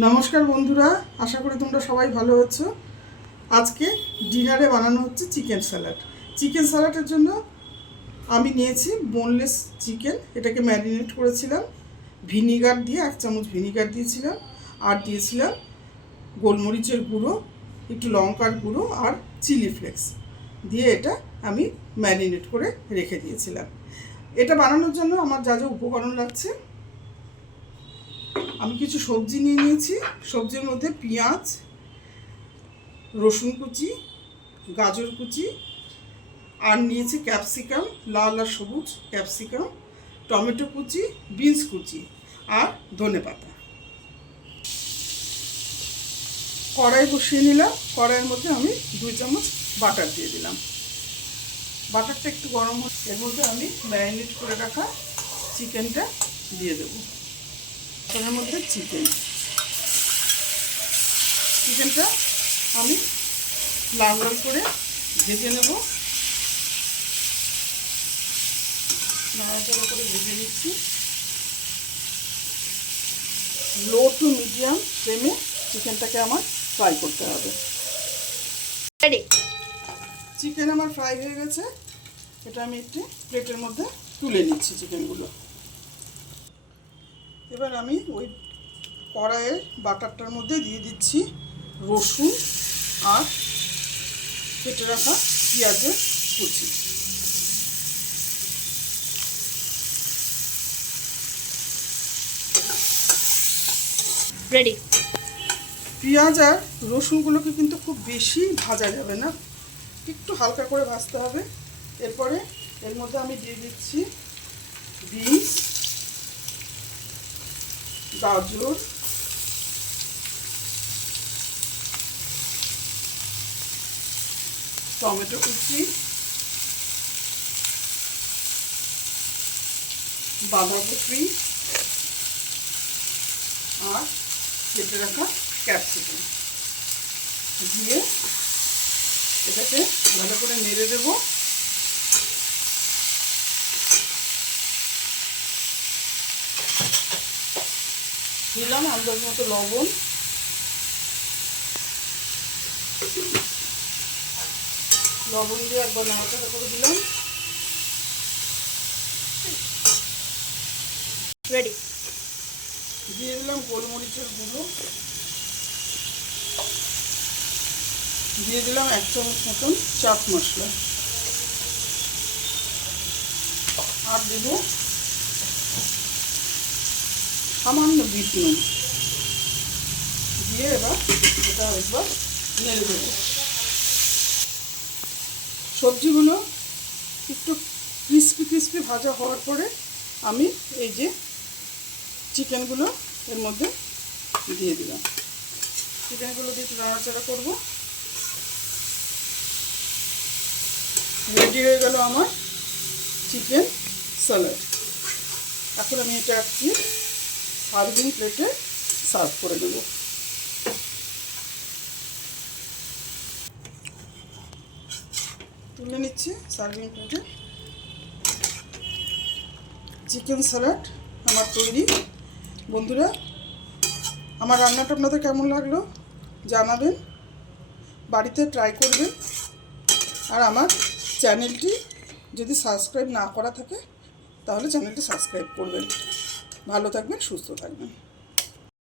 নমস্কার বন্ধুরা, আশা করি তোমরা সবাই ভালো আছো। আজকে ডিনারে বানানো হচ্ছে চিকেন স্যালাড। চিকেন স্যালাডের জন্য আমি নিয়েছি বোনলেস চিকেন। এটাকে ম্যারিনেট করেছিলাম ভিনিগার দিয়ে, 1 চামচ ভিনিগার দিয়েছিলাম, আর দিয়েছিলাম গোলমরিচের গুঁড়ো, একটু লঙ্কার গুঁড়ো আর চিলি ফ্লেক্স দিয়ে এটা আমি ম্যারিনেট করে রেখে দিয়েছিলাম। এটা বানানোর জন্য আমার যা যা উপকরণ লাগছে, আমি কিছু সবজি নিয়ে নিয়েছি। সবজির মধ্যে পেঁয়াজ, রসুন কুচি, গাজর কুচি, আর নিয়েছি ক্যাপসিকাম, লাল আর সবুজ ক্যাপসিকাম, টমেটো কুচি, বিনস কুচি আর ধনেপাতা। কড়াই বসিয়ে নিলাম। কড়াইয়ের মধ্যে আমি 2 চামচ বাটার দিয়ে দিলাম। বাটারটা একটু গরম হলে এর মধ্যে আমি ম্যারিনেট করে রাখা চিকেনটা দিয়ে দেবো। এর মধ্যে চিকেনটা আমি লাল লাল করে ভেজে নেব। নাড়াচাড়া করে ভেজে নিচ্ছি। লো টু মিডিয়াম ফ্লেমে চিকেনটাকে আমার ফ্রাই করতে হবে। চিকেন আমার ফ্রাই হয়ে গেছে। এটা আমি একটি প্লেটের মধ্যে তুলে নিচ্ছি চিকেনগুলো। এবার আমি ওই কড়াইয়ের বাটারটার মধ্যে দিয়ে দিচ্ছি রসুন আর কেটে রাখা পেঁয়াজের কুচি। রেডি। পেঁয়াজ আর রসুনগুলোকে কিন্তু খুব বেশি ভাজা যাবে না, একটু হালকা করে ভাজতে হবে। এরপরে এর মধ্যে আমি দিয়ে দিচ্ছি বিনস, গাজর, টমেটো কুচি, বাঁধাকপি আর কেটে রাখা ক্যাপসিকাম দিয়ে এটাকে ভালো করে নেড়ে দেব। দিলাম আন্দাজ মতো লবণ, লবণ দিয়ে একবার নাড়াচাড়া করে দিলাম। রেডি। দিয়ে দিলাম গোলমরিচের গুঁড়ো, দিয়ে দিলাম 1 চামচ মতন চাট মশলা, আর দেব সামান্য বিট নুন দিয়ে এবার এটা একবার নেড়ে দেবো। সবজিগুলো একটু ক্রিস্পি ভাজা হওয়ার পরে আমি এই যে চিকেনগুলো এর মধ্যে দিয়ে দিলাম। চিকেনগুলো দিয়ে একটু নাড়াচাড়া করবো। রেডি হয়ে গেল আমার চিকেন স্যালাড। এখন আমি এটা একটি সার্ভিং প্লেটে সার্ভ করে দেব। তুলে নিচ্ছি সার্ভিং প্লেটে। চিকেন স্যালাড আমার তৈরি। বন্ধুরা, আমার রান্নাটা আপনাদের কেমন লাগলো জানাবেন, বাড়িতে ট্রাই করবেন, আর আমার চ্যানেলটি যদি সাবস্ক্রাইব না করা থাকে তাহলে চ্যানেলটি সাবস্ক্রাইব করবেন। ভালো থাকবেন, সুস্থ থাকবেন।